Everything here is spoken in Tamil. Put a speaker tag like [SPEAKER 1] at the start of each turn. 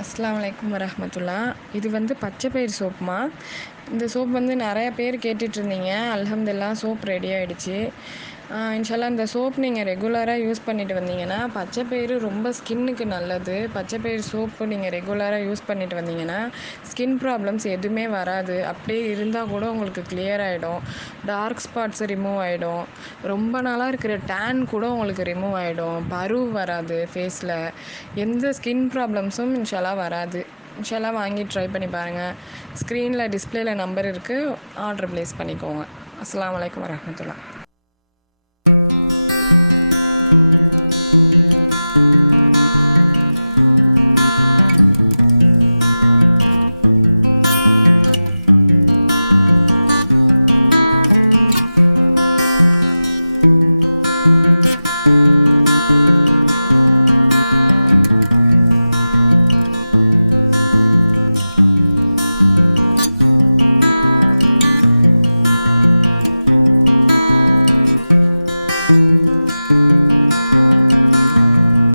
[SPEAKER 1] அஸ்ஸலாமு அலைக்கும் இது வந்து பச்சை பயிர் சோப்புமா? இந்த சோப் வந்து நிறைய பேர் கேட்டுட்ருந்தீங்க அலமதுல்லா சோப் ரெடி ஆகிடுச்சு இன்ஷால்லா இந்த சோப் நீங்கள் ரெகுலராக யூஸ் பண்ணிட்டு வந்தீங்கன்னா பச்சை பயிறு ரொம்ப ஸ்கின்னுக்கு நல்லது. பச்சை பயிறு சோப்பு நீங்கள் ரெகுலராக யூஸ் பண்ணிட்டு வந்தீங்கன்னா ஸ்கின் ப்ராப்ளம்ஸ் எதுவுமே வராது. அப்படியே இருந்தால் கூட உங்களுக்கு கிளியர் ஆகிடும் டார்க் ஸ்பாட்ஸ் ரிமூவ் ஆகிடும் ரொம்ப நாளாக இருக்கிற டேன் கூட உங்களுக்கு ரிமூவ் ஆகிடும் பரு வராது ஃபேஸில் எந்த ஸ்கின் ப்ராப்ளம்ஸும் இன்ஷால்லா வராது. இன்ஷால்லா வாங்கி ட்ரை பண்ணி பாருங்கள் ஸ்க்ரீனில் டிஸ்பிளேயில் நம்பர் இருக்குது ஆர்டர் ப்ளேஸ் பண்ணிக்கோங்க. அஸ்லாம் வலைக்கம் வரஹ்மத்துல்லாஹ்